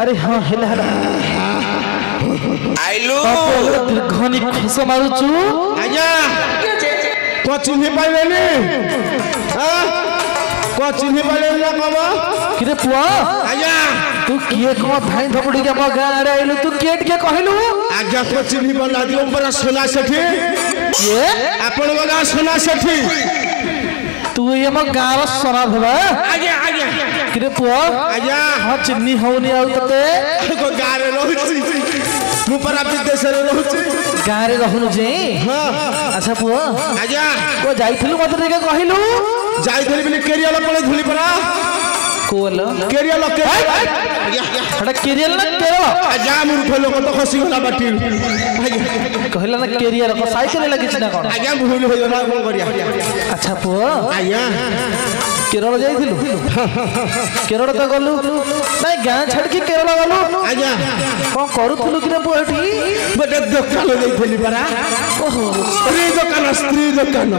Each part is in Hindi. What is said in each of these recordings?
अरे हाँ हेला हेला आइलु दीर्घनी खस मारुचु आज्ञा को चिन्ह पाइलेनी हां को चिन्ह पाइलेनी ना कब किरे पुआ आज्ञा तू किए को धाई धपड़ी के हम गां रे आइलु तू केट के कहलु आज्ञा को चिन्ह बना दियो ऊपर सोना सेठी ये आपण बगा सोना सेठी तू ये हम गांव सोना भवा आज्ञा आज्ञा किरे पुआ आज्ञा हां चिन्नी होनी आउ तते को गां रे रहउची मु पर विदेश रे रहउची गां रे रहनु जे हां अच्छा पुआ आज्ञा को जाइथिलु मत रे के कहलु जाइथिलि बिली केरियाला पळे धुली परा कोल केरियाला के हटा केरियल ना केरल आज्ञा मूर्ख लोक तो खसी गला बाटी कहला ना केरियर को साइकिल लगी छी ना कोन आज्ञा भूल होय गला कोन करिया अच्छा पुआ आज्ञा केरल जाइथिलु केरल तो गलु नहीं गां छड़ के केरल गलु आज्ञा को करूथलु कि रे पुआटी बटे दुकान जाइथिलि परा ओहो स्त्री दुकान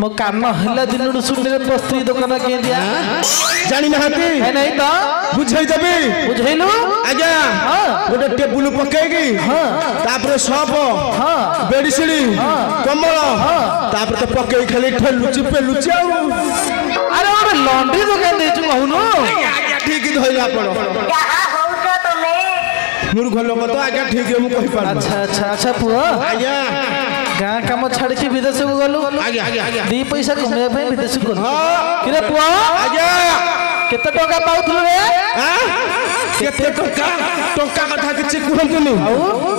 मो कान हल्ला दिन सुनले तो स्त्री दुकान के दिया जानि नहती है नहीं तो बुझाई देबी बुझैलु आज्ञा हां गोटे टेबुल पकेगी हां तापर सब हां बेडशीट कम्बल तापर तो पकेई खाली ठेलुची पेलुची आ अरे ओरे लॉन्ड्री दुकान दे छु कहूनु आज्ञा ठीक धइला पड़ो कहां होउछ तमे मूर्ख लोक तो आज्ञा ठीक है मु कहि पार अच्छा अच्छा अच्छा पुआ आज्ञा गां काम छाड़ के विदेश को गलु आज्ञा आज्ञा दी पैसा कमे पे विदेश को हां किरे पुआ आज्ञा केते टका पाउथलु रे हां केते टका टका कथा किछि कहंतुनी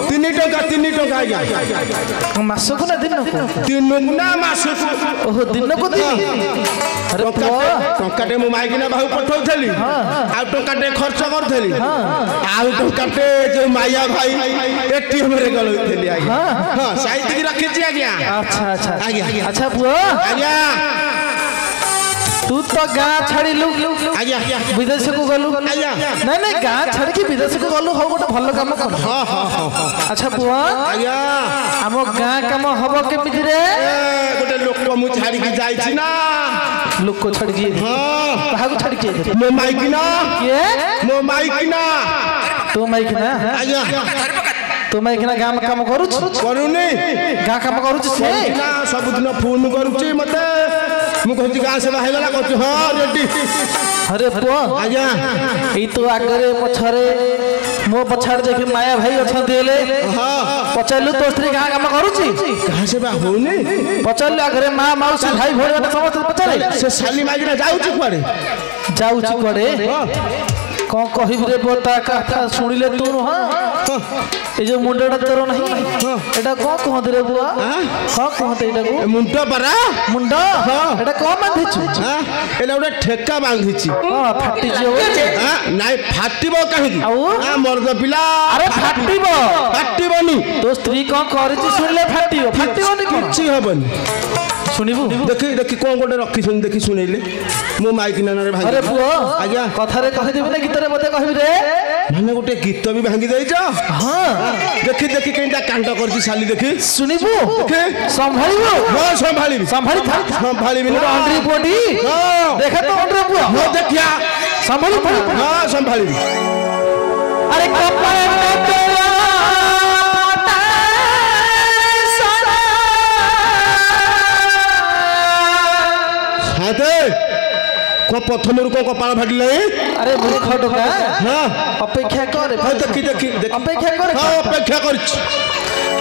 3 टका आज्ञा मासको ना दिन को 3 गुना मासको ओहो दिन को दिन अरे पुआ टकाटे मु माइकिना बाहु पठौथली आ टकाटे खर्च करथली आ टकाटे जे माया भाई एटीएम रे गलथली आज्ञा हां साइड की रखी छी आज्ञा अच्छा अच्छा आज्ञा अच्छा पुआ आज्ञा तू तो गां छाड़िलु आज्ञा विदेश को गलु आज्ञा नहीं नहीं गां छाड़ के विदेश को गलु हो गोटे भलो काम कर हां हां अच्छा पुआ आज्ञा हम गां काम हबो केमिति रे गोटे लोक मु छाड़ी के जाई छी ना लोक को छाड़ के हां कहा को छाड़ के मो माइकिना के मो माइकिना तो माइक ना आज्ञा तो माइक ना गां काम करू करूनी गां काम करू से ना सब दिन फोन करूची मते मु कहती गां से बाहे गला कहती हां रेडी अरे पुआ आज्ञा ई तो आगरे पछरे मो पछाड़ देखे माया भाई अछन देले हां पचालु तो स्त्री गां काम करूची गां से बा होनी पचालु आगरे मां मौसी भाई भोरे समस्त पचारे से साली माइकिना जाउची कुआडे जाउची कोडे कौन कहिब रे बोता कथा सुनिले तू हां ए जो मुंडा तोर नहीं एटा को कहत रे बुआ हां कहत एटा को मुंडा परा मुंडा एटा को बांधिछु हां एला उडा ठेका बांधिछि हां फाटी जे हां नाइ फाटिबो काहे आउ हां मर्द पिला अरे फाटिबो फाटिबोनी तो स्त्री को करछि सुनिले फाटिबोनी किछि हबनी सुनिबु देखि देखि कोन गोटे रखि सुन देखि सुनैले मो माइक नाना रे भाई अरे पुओ आज्ञा कथा रे कहि देबे ना गीत रे मते कहिबि रे माने गोटे गीत भी भांगी दैछ हां देखि देखि केनटा कांड करछि साली देखि सुनिबु देखे संभालिबु हां संभालिबि संभाली था संभालिबि ना अंडरी पोटी हां देखा तो अंडरे पुओ हां देखिया संभाली हां संभालिबि अरे कपाल में तेरा हाते को प्रथमरु को कपाल फाटिले अरे मूर्ख टोका हां अपेक्षा कर हां देखि देखि अपेक्षा कर हां अपेक्षा करछि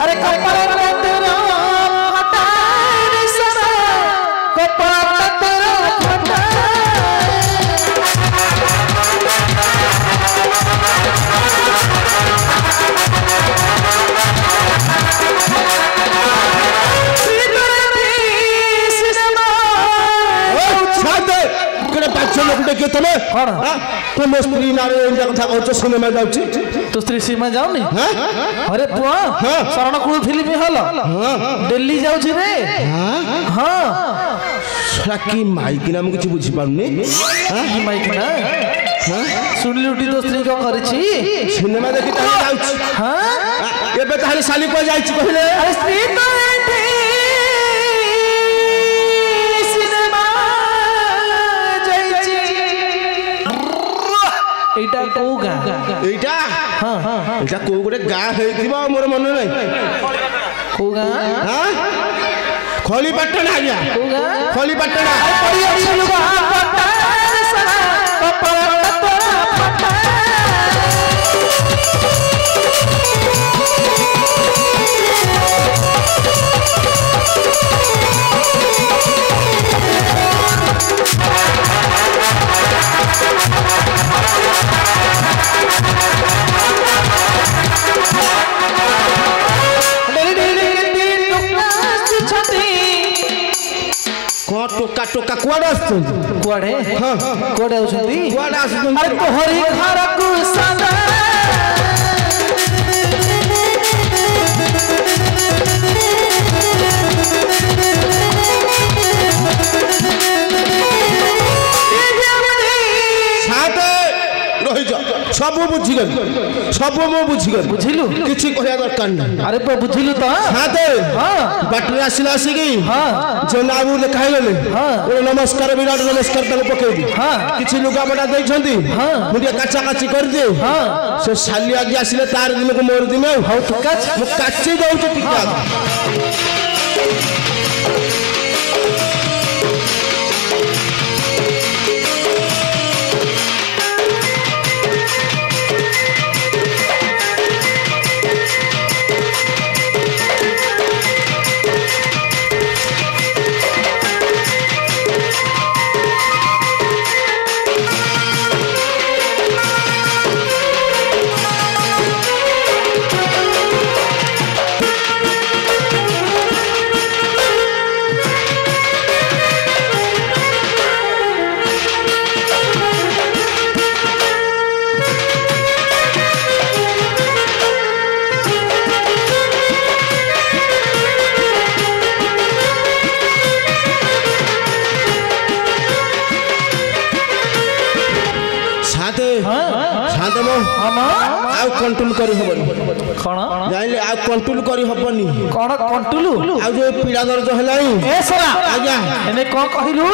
अरे कपाल में तेरा फटाई सरा कपाल में तेरा फटाई के तमे तो मो स्त्री नारे इंजा कथा कहछ सिनेमा जाउची तो स्त्री सीमा जाउनी हां अरे पुआ शरण कुल फिल्म हल दिल्ली जाउची रे हां साकी माइक नाम किछ बुझी पाउनी हां माइक ना हां सुन लुटी तो स्त्री को करछि सिनेमा देखि ता जाउची हां एबे ताले साली को जाइछि कहले अरे स्त्री तो एटा को गां এটা କୋଉ ଗୋଟେ ଗାଁ ହେଇଥିବ ମୋର ମନେ ନାହିଁ କୋଉ ଗାଁ ହଁ ଖଳିପାଟଣା ଆଜ୍ଞା କୋଉ ଗାଁ ଖଳିପାଟଣା टोका टोका कुआडे आछथि कुआडे हां कुआडे आछथि कुआडे आछथि अरे तोहरी घर को सदा साथे रहि जा सब मु बुझिगल बुझिलु किछि कहया दरकार नहीं अरे पे बुझिलु तो साथे हां बाटरे आसिला आसिकी हां जनाबू देखाई गले हां ओ नमस्कार विराट नमस्कार तले पकेई दी हां किछि लुगा बडा देइ छथि हां मुडिया काचा काची कर दे हां से साली आगे आसिले तार दिन को मोर दिन हौ तो काच मु काची दउ छ टिका कंट्रोल करी हबनी कोन जाइले आ कंट्रोल करी हबनी कोन कंट्रोल आ जो पीड़ा दर्द हलाई ए सरा आज्ञा एने को कहिलु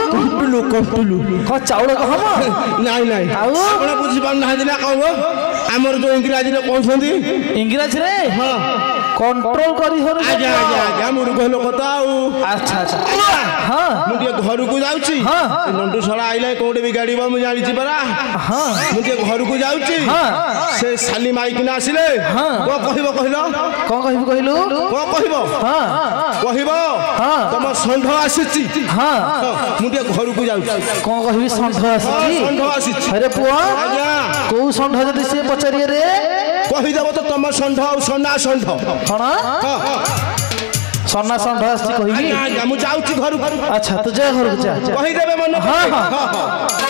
कंट्रोल को चाउल कहम नाही नाही आपण बुझी पान ना दिना कहबो हमर जो इंग्रजी रे कहछंती इंग्रजी रे हां कंट्रोल करी हर आज्ञा आज्ञा आज्ञा मुरु कहलो कथा आ अच्छा अच्छा हां मुडिया घर को जाउची हां नंदू सळा आइला कोडे भी गाड़ी बा मु जानि छी परा हां मुडिया घर को जाउची हां से साली माई किना आसिले हां को कहिबो कहिलो को कहिलु को कहिबो हां कहिबो हां तम संढ आसीची हां मुडिया घर को जाउची को कहिबि संढ आसीची संढ आसीची अरे पुआ आज्ञा को संढ जदी से पचारिए रे कहि देबो तो तम संढ आ सोना संढ कोन हां सोना संढ आसी कहिबि आज्ञा मु जाउची घर अच्छा तू जा घर को जा कहि देबे मन हां हां